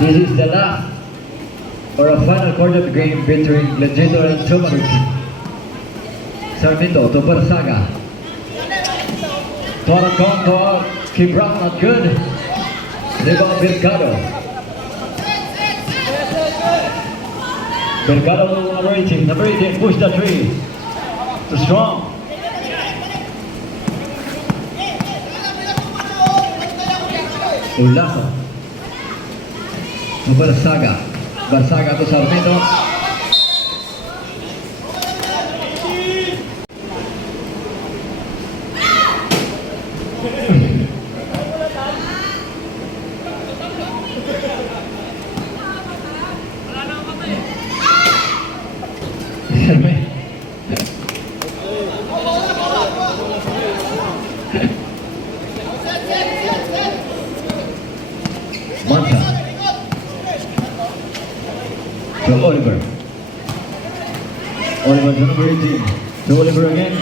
This is the last or a final quarter game between Legendor and Tomaruki. Sarmiento to Barsaga. Torakon to Brown not good. Rebound Mercado. Mercado number 18. Number 18 push the tree. Too strong. Ulaso. To Barsaga. Barsaga to. Sarmiento. Manta. To Oliver. Oliver to number 18. To Oliver again.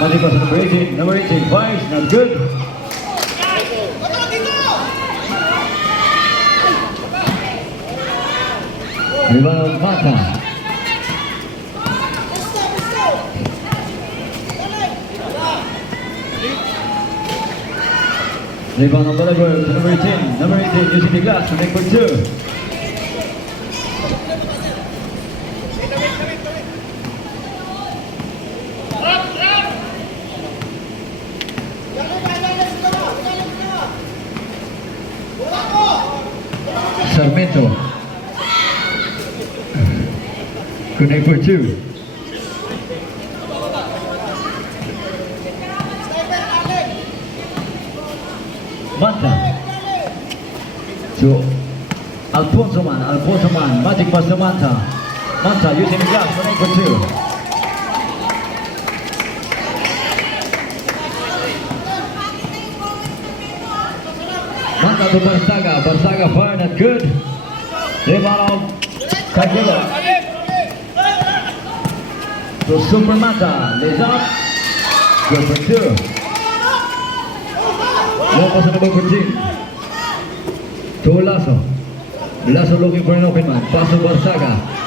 Magic pass number 18. Number 18. Five. Not good. Rebound Mata. Rebound of Oliver to number 18. Number 18 using the glass to make for two. Sarmiento. Connect for two. Nanta for number two. Mata to Barsaga, Barsaga fine and good. Rebound Kagila. To Supermata, lays up. Good for two. Lopez on the ball for Jim. To Lasso. Lasso looking for an open man. Pass to Barsaga.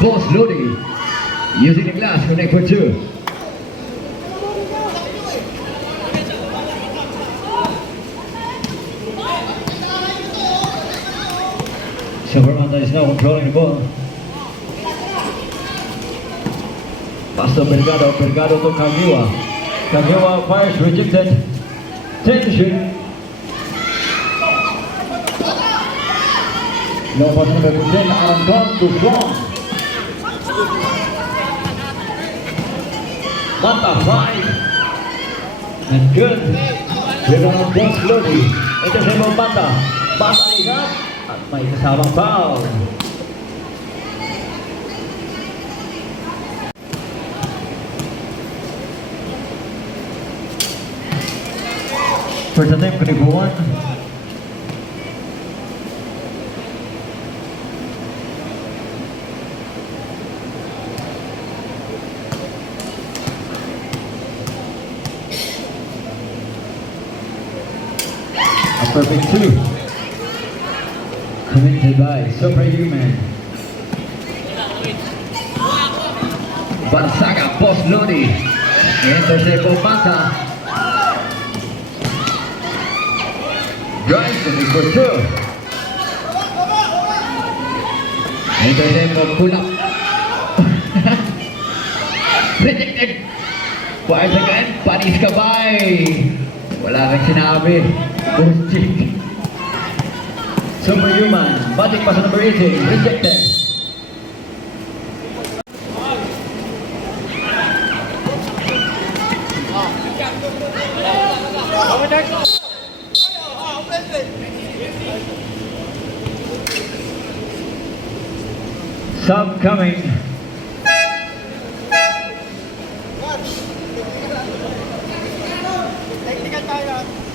Boss Lodi. Using the glass, connect for two. Supermanta is now controlling the ball. Pass to Bergado. Bergado to Kagiwa. Kagiwa fires rejected. Tension. No pass number 15, Anton to not a five. And good. Rebound James Lodi. Ito si Mombata. Bata ikat. At may kasamang foul. First attempt, Grego perfect two. Commented by Superhuman. Bansaga, Boss Lodi. Intercept po Mata. Drives to the for two. Intercept po Kulap. Rejected. Five again, Panis Kabay. Wala kang sinabi. Bullshit. Superhuman, magic pass number 18, rejected. Sub coming.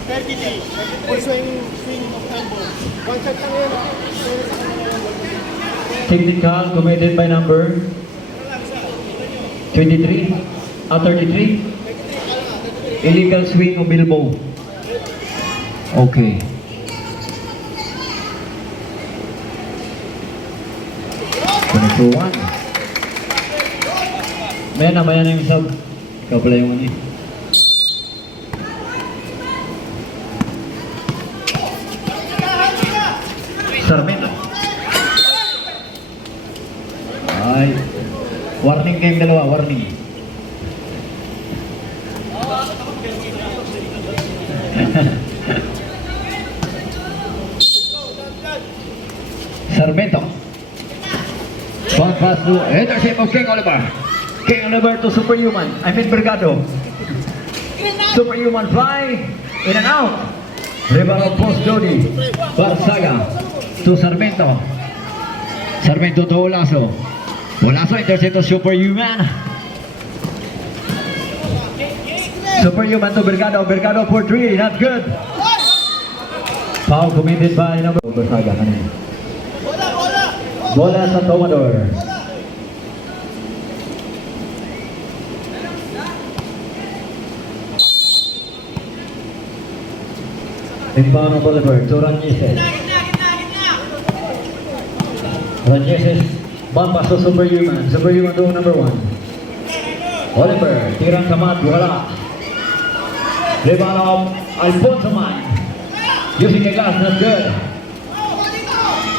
33. Full swing, swing of elbow. One shot lang yun. Technical committed by number 23 ah 33 illegal swing of elbow okay Twenty-two one. Maya na, maya na yung sub. Ikaw pala yung ano eh. Sarmento Ay. Warning kayong dalawa, warning. Sarmento One pass to intercept of King Oliver. King Oliver to Superhuman. I mean Brigado. Superhuman fly in and out. Rebound of Post Jody. Barsaga to Sarmento. Sarmento to Olaso Olaso intercept to Superhuman. Superhuman to Brigado Brigado for three not good. Foul committed by number Barsaga kanina Bola sa Tomador. Inbound of Oliver to Ranyeses. Pass to Superhuman. Superhuman to number one. Oliver, tirang kamat, wala. Of Alfonso Man. Using the glass, not good.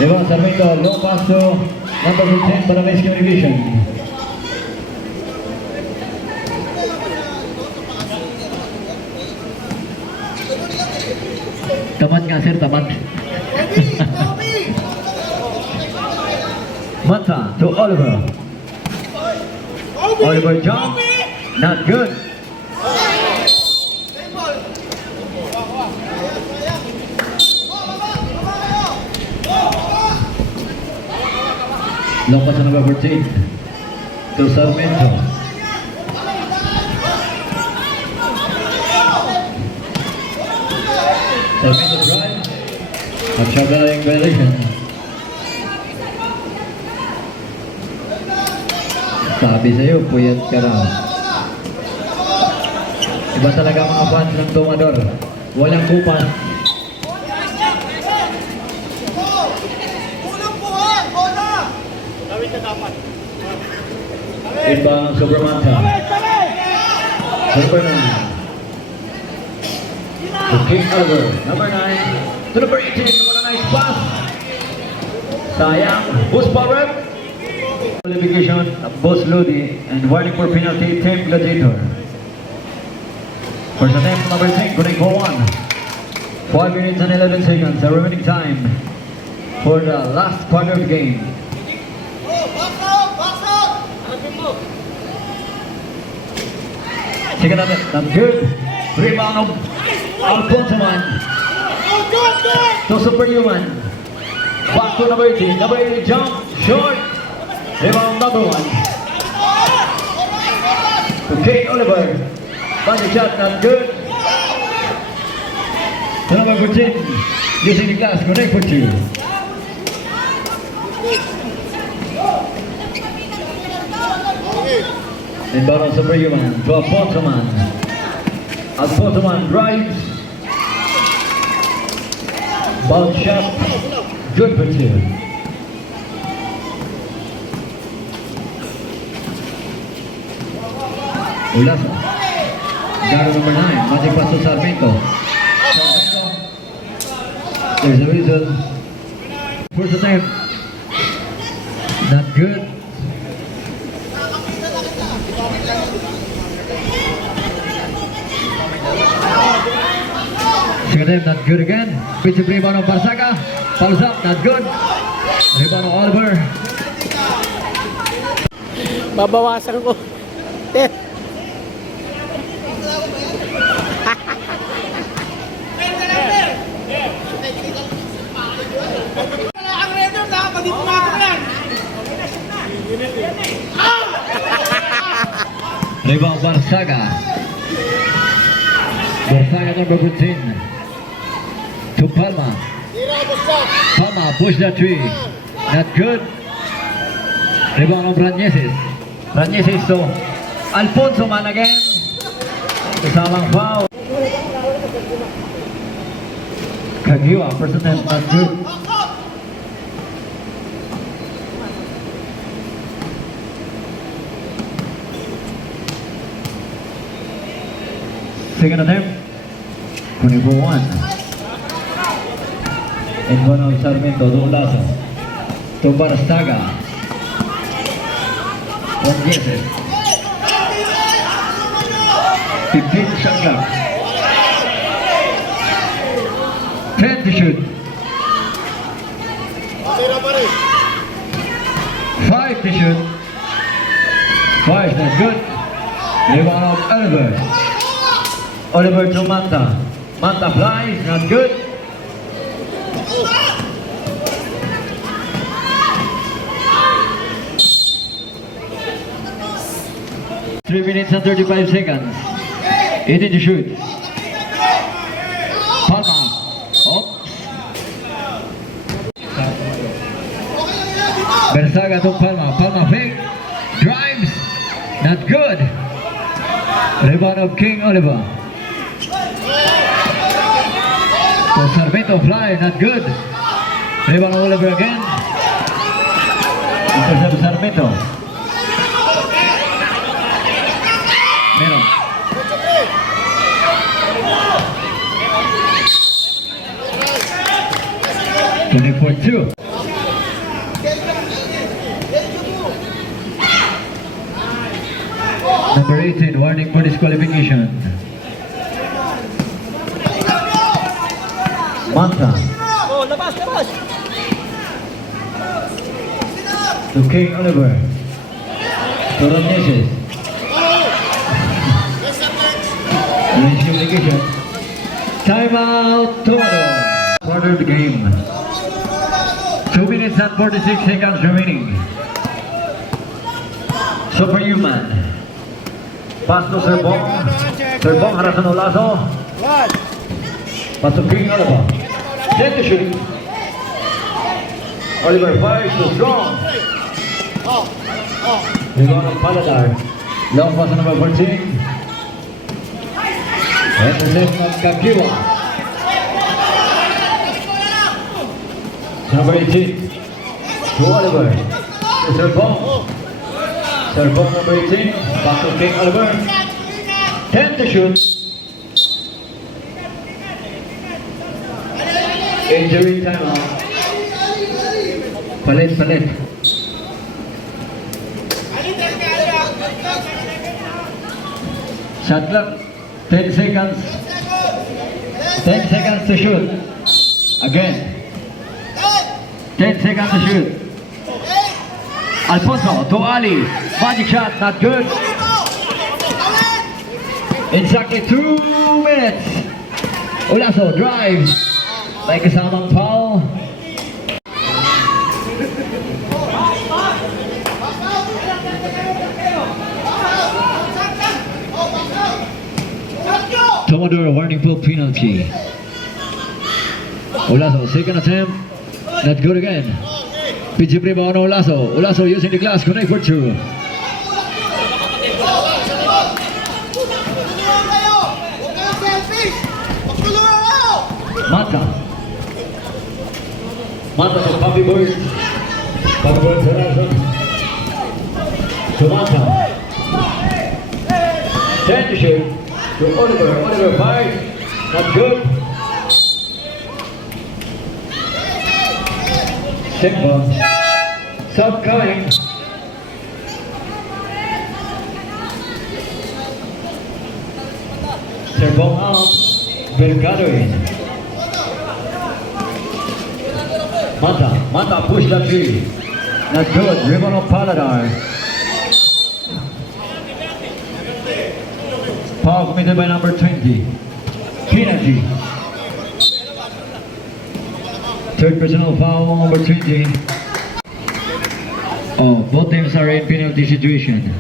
Rebound Sarmiento, low pass to number 15 para Rescue Division. Tamad nga sir, tamad. Mata to Oliver. Oliver jump, not good. Long pass number 14 to Sarmiento. Sarmiento drive. Siya yung violation. Sabi sa'yo, puyat ka raw. Iba talaga mga fans ng Tomador. Walang kupas. Tawid ka dapat. Iba ang Subramanta. Number 9. To King Oliver. Number 9. To number 18. What a nice pass. Sayang. Who's power? Qualification of Boss Lodi and warning for penalty Team Gladiator. First attempt number 10. Connect for 1. 5 minutes and 11 seconds. The remaining time for the last quarter of the game. Second attempt. Not good. Rebound of Alfonso Man. to Superhuman. Back to number 18. Number 18 jump. Short. Rebound number 1. To Kate Oliver. Body shot not good. Number 14. Using the glass. Connect for two. Inbound on Superhuman. To Alfonso Man. Alfonso Man drives. Bounce shot. Good for two. Ulasa. Garo number nine. Magic pass to Sarmiento. There's a reason. First attempt. Not good. Second attempt, not good again. Pitch rebound of Barsaga. Follows up, not good. Rebound of Oliver. Babawasan ko. Te. Pagit mo ako yan. Rebound Barsaga. Barsaga number 15. To Palma. Palma push that tree. Not good. Rebound of Ranyeses. Ranyeses to Alfonso man again. Kasamang foul. Kagiwa, personal not good. Second attempt. 24-1. En bono Sarmiento, dos lazos. Tomar Saga. One yeses. 15 shot clock. 10 to shoot. 5 to shoot. 5 is not good. Rebound of Oliver. Oliver to Manta. Manta flies, not good. Three minutes and 35 seconds. 18 to shoot. Palma. Oh. Bersaga to Palma. Palma fake. Drives. Not good. Rebound of King Oliver. To Sarmiento fly. Not good. Rebound of over again. Intercept Sarmiento. Meron. Twenty-four two. Number eighteen, warning for disqualification. Manta Oh, labas, labas. to King Oliver. To Ramneses. Disqualification. Timeout, Toronto. Quarter the game. Two minutes and 46 seconds remaining. Superhuman. Pass to Serbong. Serbong harasan Olaso. One. Pasok King Oliver. Shoot. Oliver fires to strong. Of Paladar. Long pass number 14. And possession of Kakiwa. Number 18. To Oliver. To Serbong. Serbong number 18. Back to King Oliver. 10 to shoot. Injury timeout. Palit, palit. Shot clock. 10 seconds. 10 seconds to shoot. Again. 10 seconds to shoot. Alfonso to Ali. Magic shot, not good. Exactly two minutes. Olaso drives. May kasamang foul. Tomador warning for penalty. Olaso, second attempt. Not good again. PG Prima on Olaso. Olaso using the glass, connect for two. Mata. Mata to Papi Bird. Papi Bird to Olaso. To Mata. Ten to shoot. To Oliver. Oliver fires. Not good. Simple. Stop coming. Serbong out. Mercado in. Mata. Mata push the three. Not good. Ribbon of Paladar. Foul committed by number 20. Penalty. Third personal foul, number 20. Oh, both teams are in penalty situation.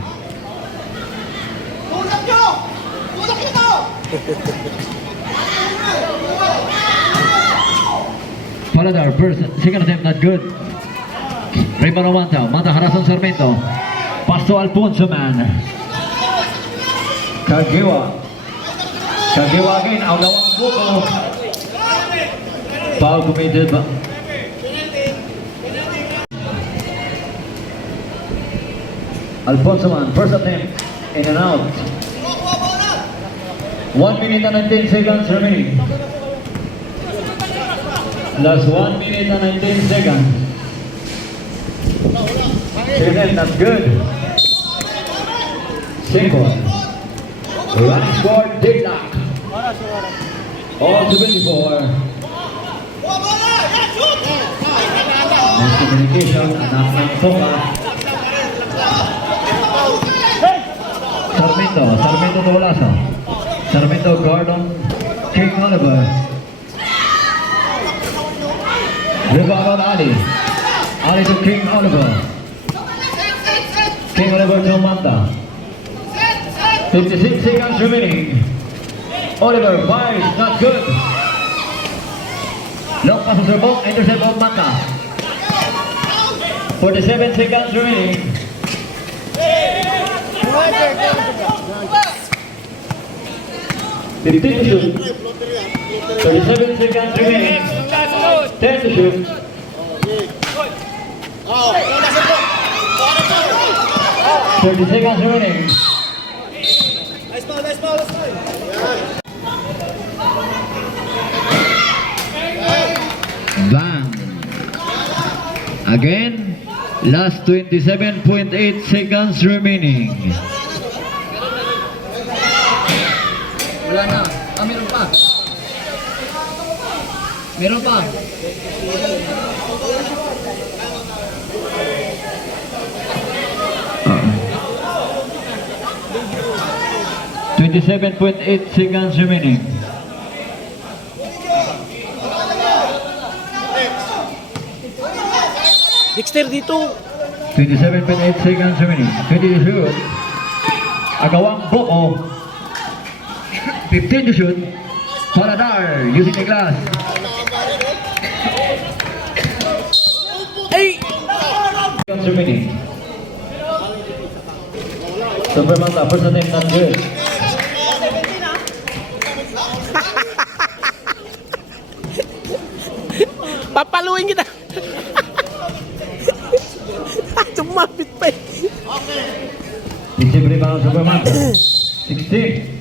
Paladar, first, second attempt not good. Rebound Manta. Manta harap ang Sarmiento. Pass to Alfonso man. Kagiwa. Kagiwa again. Ang gawang buko. Foul committed? Alfonso man. First attempt. In and out. One minute and 19 seconds remaining. Last one minute and 19 seconds. Second, that's good. Simple. Running score, deadlock. All to 24. Nice communication, anak ng Soka. Sarmiento, Sarmiento Tulaso. Sarmiento Gordon, King Oliver. Rebound Ali. Ali to King Oliver. King Oliver to Manta. 56 seconds remaining. Oliver fires, not good. Long pass of Serbok, intercept of Manta. 47 seconds remaining. Fifteen to shoot. Thirty-seven seconds remaining. Ten to shoot. Thirty seconds remaining. Nice ball, nice ball, nice ball. Bang. Again, last 27.8 seconds remaining. Wala na. Ah, meron pa. Meron pa. Twenty-seven point eight seconds remaining. Dexter dito. Twenty-seven point eight seconds remaining. Twenty to shoot. Agawang Boko. Fifteen to shoot. Paladar using the glass. Seconds remaining. Supermanta, first attempt not good. Papaluin kita. Tumapit pa eh. Receive rebound Supermanta. Sixteen.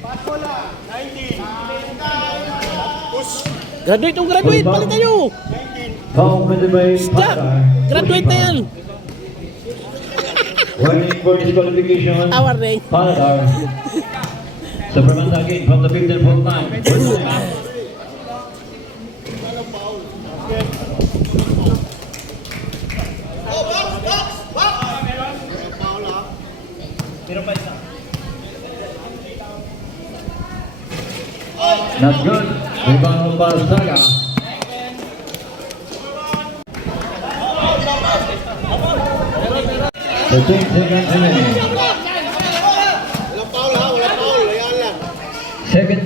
Graduate yung graduate. Balik tayo. Stop. Graduate na yan. Warning for disqualification. Awar ring. Paladar. Supermanta again from the 15 foot line. Not good. Rebound Barzaga. The team seconds remaining. Second.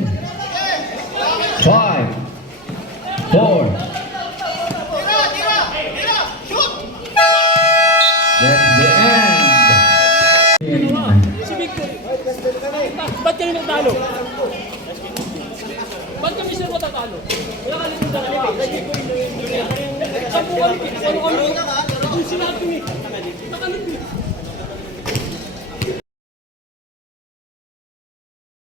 Five. Four. That's the end ano? Wala ka dito sa kanila. Nag-ipoy nyo yun. Ano kami? Yung sinabi ni